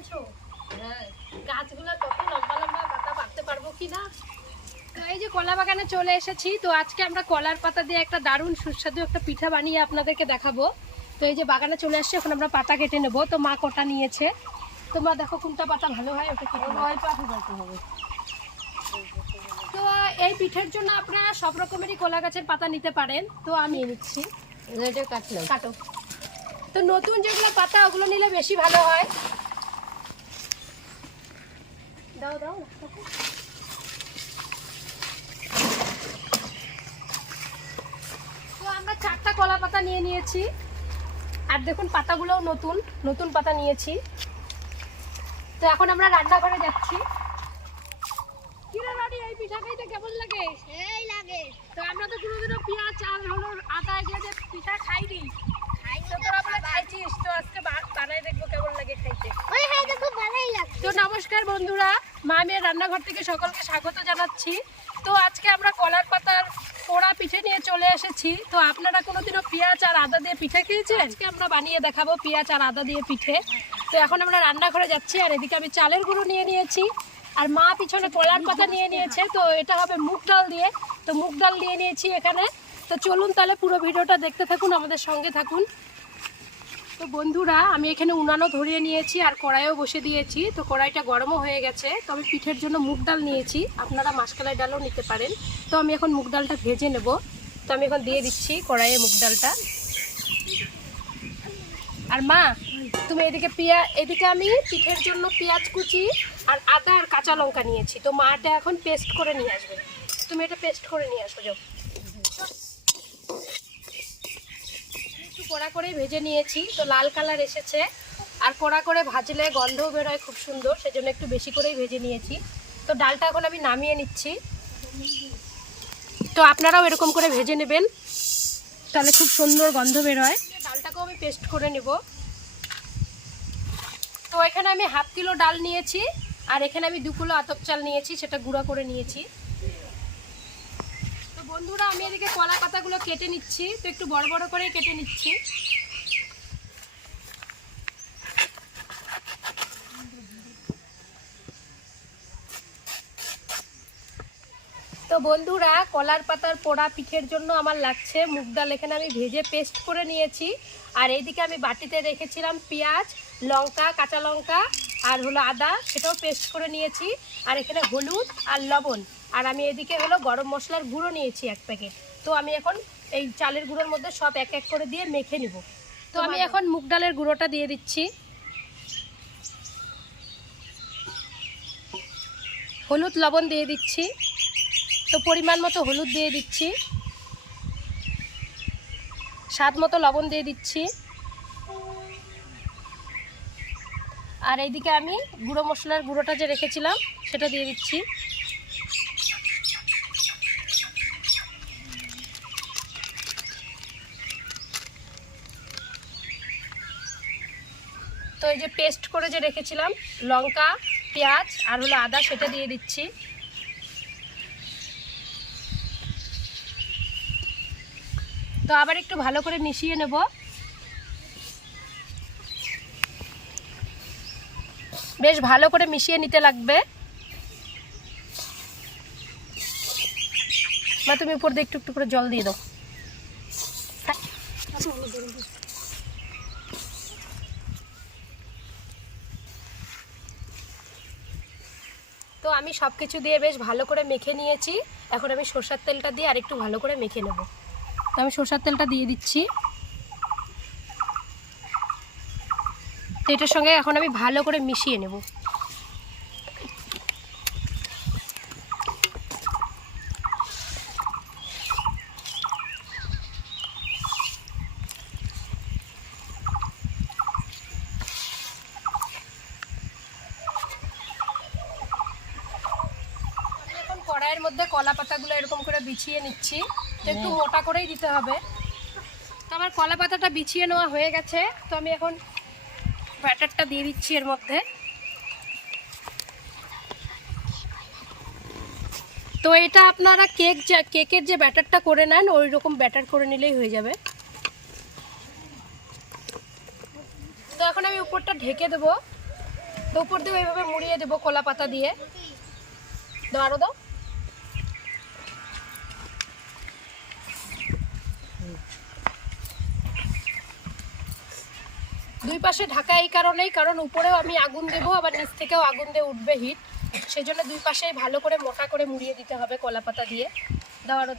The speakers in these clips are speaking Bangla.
এনেছো হ্যাঁ গাছগুলো কত লম্বা লম্বা পাতা পাততে পারব কি না? তো এই যে কলা বাগানে চলে এসেছি তো আজকে আমরা কলার পাতা দিয়ে একটা দারুণ সুস্বাদু একটা পিঠা বানিয়ে আপনাদেরকে দেখাবো। তো এই যে বাগানে চলে আসছে এখন আমরা পাতা কেটে নেব। তো মা কটা নিয়েছে? তো মা দেখো কোনটা পাতা ভালো হয় ওটা কেটে হবে তো এই পিঠের জন্য আপনারা সব রকমেরই কলা গাছের পাতা নিতে পারেন। তো আমি নিচ্ছি। কাটলাম। কাটো। তো নতুন যেগুলো পাতা ওগুলো নিলে বেশি ভালো হয়। দাও দাও তো আমরা চারটা কলা পাতা নিয়ে নিয়েছি। আর দেখুন পাতাগুলোও নতুন নতুন পাতা নিয়েছি। তো এখন আমরা রান্নাঘরে যাচ্ছি। কিরে রানি এই পিঠা খাইতে কেমন লাগে? সেই লাগে। তো আমরা তো কোনোদিনও পেঁয়াজ আর হলো আটা এগুলো যে পিঠা খাইনি তো তোরা বলে খাইছিস তো আজকে বা- বানাই দেখব কেমন লাগে খাইতে ওই হ্যাঁ তো খুব ভালোই লাগে তো নমস্কার বন্ধুরা মা মেয়ের রান্নাঘর থেকে সকলকে স্বাগত জানাচ্ছি। তো আজকে আমরা কলার পাতার পোড়া পিঠে নিয়ে চলে এসেছি। তো আপনারা কোনোদিনও পেঁয়াজ আর আদা দিয়ে পিঠে খেয়েছেন? আজকে আমরা বানিয়ে দেখাবো পেঁয়াজ আর আদা দিয়ে পিঠে। তো এখন আমরা রান্নাঘরে যাচ্ছি, আর এদিকে আমি চালের গুঁড়ো নিয়ে নিয়েছি, আর মা পিছনে কলার পাতা নিয়ে নিয়েছে। তো এটা হবে মুগ ডাল দিয়ে। তো মুগ ডাল নিয়ে নিয়েছি এখানে। তো চলুন তাহলে পুরো ভিডিওটা দেখতে থাকুন, আমাদের সঙ্গে থাকুন। বন্ধুরা, আমি এখানে উনানও ধরিয়ে নিয়েছি আর কড়াইও বসে দিয়েছি। তো কড়াইটা গরমও হয়ে গেছে। তো আমি পিঠের জন্য মুগ ডাল নিয়েছি। আপনারা মাসকালাই ডালও নিতে পারেন। তো আমি এখন মুগ ডালটা ভেজে নেব। তো আমি এখন দিয়ে দিচ্ছি কড়াইয়ে মুগ ডালটা। আর মা, তুমি এদিকে পিয়া, এদিকে আমি পিঠের জন্য পেঁয়াজ কুচি আর আদা আর কাঁচা লঙ্কা নিয়েছি। তো মাটা এখন পেস্ট করে নিয়ে আসবে। তুমি এটা পেস্ট করে নিয়ে আসো যাও। কড়া করেই ভেজে নিয়েছি। তো লাল কালার এসেছে। আর কড়া করে ভাজলে গন্ধও বেরোয় খুব সুন্দর, সেজন্য একটু বেশি করেই ভেজে নিয়েছি। তো ডালটা এখন আমি নামিয়ে নিচ্ছি। তো আপনারাও এরকম করে ভেজে নেবেন, তাহলে খুব সুন্দর গন্ধ বেরোয়। ডালটাকেও আমি পেস্ট করে নেব। তো এখানে আমি হাফ কিলো ডাল নিয়েছি, আর এখানে আমি দু কিলো আতপ চাল নিয়েছি, সেটা গুঁড়া করে নিয়েছি। বন্ধুরা, আমি এদিকে কলা পাতাগুলো কেটে নিচ্ছি। তো একটু বড় বড় করে কেটে নিচ্ছি। তো বন্ধুরা, কলার পাতার পোড়া পিঠের জন্য আমার লাগছে মুগ ডাল। এখানে আমি ভেজে পেস্ট করে নিয়েছি। আর এইদিকে আমি বাটিতে রেখেছিলাম পেঁয়াজ, লঙ্কা, কাঁচা লঙ্কা আর হলো আদা, সেটাও পেস্ট করে নিয়েছি। আর এখানে হলুদ আর লবণ। আর আমি এদিকে হলো গরম মশলার গুঁড়ো নিয়েছি এক প্যাকেট। তো আমি এখন এই চালের গুঁড়োর মধ্যে সব এক এক করে দিয়ে মেখে নিব। তো আমি এখন মুগ ডালের গুঁড়োটা দিয়ে দিচ্ছি। হলুদ লবণ দিয়ে দিচ্ছি। তো পরিমাণ মতো হলুদ দিয়ে দিচ্ছি। স্বাদ মতো লবণ দিয়ে দিচ্ছি। আর এইদিকে আমি গুঁড়ো মশলার গুঁড়োটা যে রেখেছিলাম সেটা দিয়ে দিচ্ছি। তো এই যে পেস্ট করে যে রেখেছিলাম, লঙ্কা, পেঁয়াজ আর হলো আদা, সেটা দিয়ে দিচ্ছি। তো আবার একটু ভালো করে মিশিয়ে নেব। বেশ ভালো করে মিশিয়ে নিতে লাগবে। বা তুমি উপর দিয়ে একটু একটু করে জল দিয়ে দাও। আমি সব কিছু দিয়ে বেশ ভালো করে মেখে নিয়েছি। এখন আমি সর্ষার তেলটা দিয়ে আরেকটু ভালো করে মেখে নেব। তো আমি সর্ষার তেলটা দিয়ে দিচ্ছি। তো এটার সঙ্গে এখন আমি ভালো করে মিশিয়ে নেব। কড়াইয়ের মধ্যে কলা পাতাগুলো এরকম করে বিছিয়ে নিচ্ছি। তো একটু মোটা করেই দিতে হবে। তো আমার কলা পাতাটা বিছিয়ে নেওয়া হয়ে গেছে। তো আমি এখন ব্যাটারটা দিয়ে দিচ্ছি এর মধ্যে। তো এটা আপনারা কেক যা- কেকের যে ব্যাটারটা করে নেন ওই রকম ব্যাটার করে নিলেই হয়ে যাবে। তো এখন আমি উপরটা ঢেকে দেবো। তো উপর দিয়ে এইভাবে মুড়িয়ে দেবো কলা পাতা দিয়ে। দাও দাও। দুই পাশে ঢাকা এই কারণেই, কারণ উপরেও আমি আগুন দেবো, আবার নিচ থেকেও আগুন দিয়ে উঠবে হিট সেই জন্য দুই পাশেই ভালো করে মোটা করে মুড়িয়ে দিতে হবে কলা পাতা দিয়ে। দাও দাও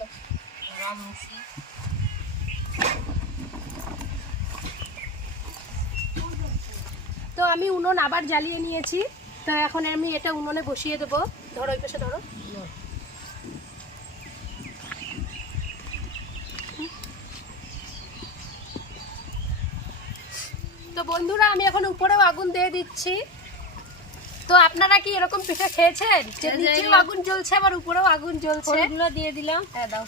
তো আমি উনুন আবার জ্বালিয়ে নিয়েছি। তো এখন আমি এটা উনুনে বসিয়ে দেবো। ধরো ওই পাশে ধরো। তো বন্ধুরা আমি এখন উপরেও আগুন দিয়ে দিচ্ছি। তো আপনারা কি এরকম পিঠে খেয়েছেন? যে হ্যাঁ, নিচেও আগুন জ্বলছে আবার উপরেও আগুন জ্বলছে। খড়গুলো দিয়ে দিলাম। হ্যাঁ দাও।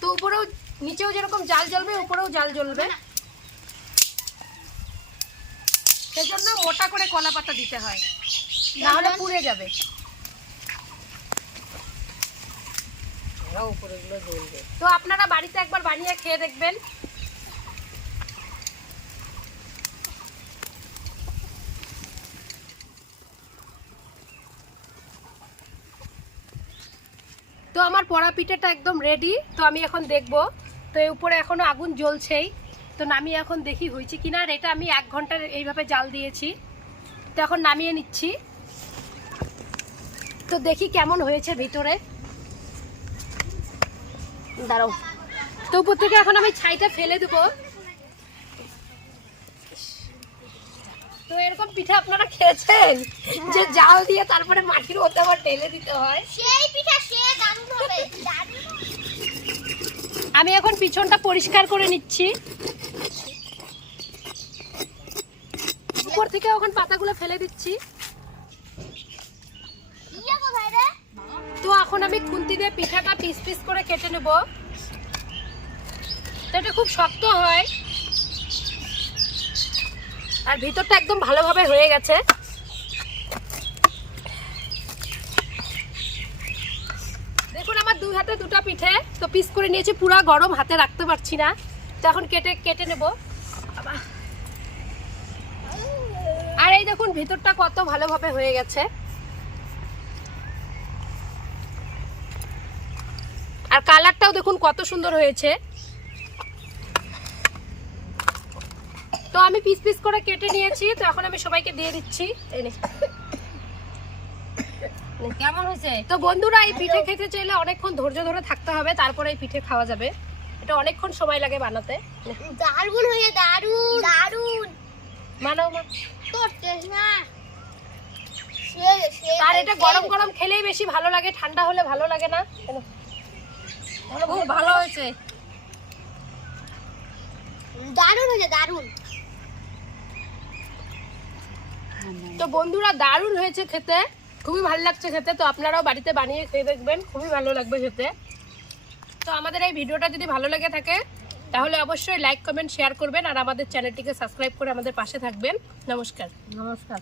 তো উপরেও নিচেও যেরকম জাল জ্বলবে উপরেও জাল জ্বলবে। সেজন্য মোটা করে কলা পাতা দিতে হয়। না হলে পুড়ে যাবে। তো আপনারা বাড়িতে একবার বানিয়ে খেয়ে দেখবেন। তো আমার পড়া পিঠেটা একদম রেডি তো আমি এখন দেখব। তো এর উপরে এখনও আগুন জ্বলছেই। তো নামিয়ে এখন দেখি হয়েছে কিনা, আর এটা আমি এক ঘণ্টার এইভাবে জাল দিয়েছি। তো এখন নামিয়ে নিচ্ছি। তো দেখি কেমন হয়েছে ভিতরে। দাঁড়াও। তো উপর থেকে এখন আমি ছাইটা ফেলে দেবো। তো এরকম পিঠা আপনারা খেয়েছেন? যে জাল দিয়ে তারপরে মাটির মধ্যে আবার ঢেলে দিতে হয়। সেই পিঠা সে দারুণ হবে আমি এখন পিছনটা পরিষ্কার করে নিচ্ছি। উপর থেকে এখন পাতাগুলো ফেলে দিচ্ছি। কোথায় রে তো এখন আমি খুন্তি দিয়ে পিঠাটা পিস পিস করে কেটে নেব। তো এটা খুব শক্ত হয়। আর ভিতরটা একদম ভালোভাবে হয়ে গেছে। দেখুন আমার দুই হাতে দুটো পিঠে, তো পিস করে নিয়েছি, পুরো গরম হাতে রাখতে পারছি না। তো এখন কেটে কেটে নেব। আর এই দেখুন, ভিতরটা কত ভালোভাবে হয়ে গেছে। আর কালারটাও দেখুন কত সুন্দর হয়েছে। তো আমি পিস পিস করে কেটে নিয়েছি তো এখন আমি সবাইকে দিয়ে দিচ্ছি। কেমন হয়েছে? তো বন্ধুরা এই পিঠে খেতে চাইলে অনেকক্ষণ ধৈর্য ধরে থাকতে হবে তারপরে এই পিঠে খাওয়া যাবে। এটা অনেকক্ষণ সময় লাগে বানাতে। নে, দারুণ হয়ে দারুণ। দারুণ। বানাও মা না। আর এটা গরম গরম খেলেই বেশি ভালো লাগে ঠান্ডা হলে ভালো লাগে না? খুব ভালো হয়েছে। দারুণ হয়েছে দারুণ। তো বন্ধুরা দারুণ হয়েছে খেতে। খুবই ভালো লাগছে খেতে তো আপনারাও বাড়িতে বানিয়ে খেয়ে দেখবেন। খুবই ভালো লাগবে খেতে। তো আমাদের এই ভিডিওটা যদি ভালো লেগে থাকে তাহলে অবশ্যই লাইক কমেন্ট শেয়ার করবেন আর আমাদের চ্যানেলটিকে সাবস্ক্রাইব করে আমাদের পাশে থাকবেন। নমস্কার। নমস্কার।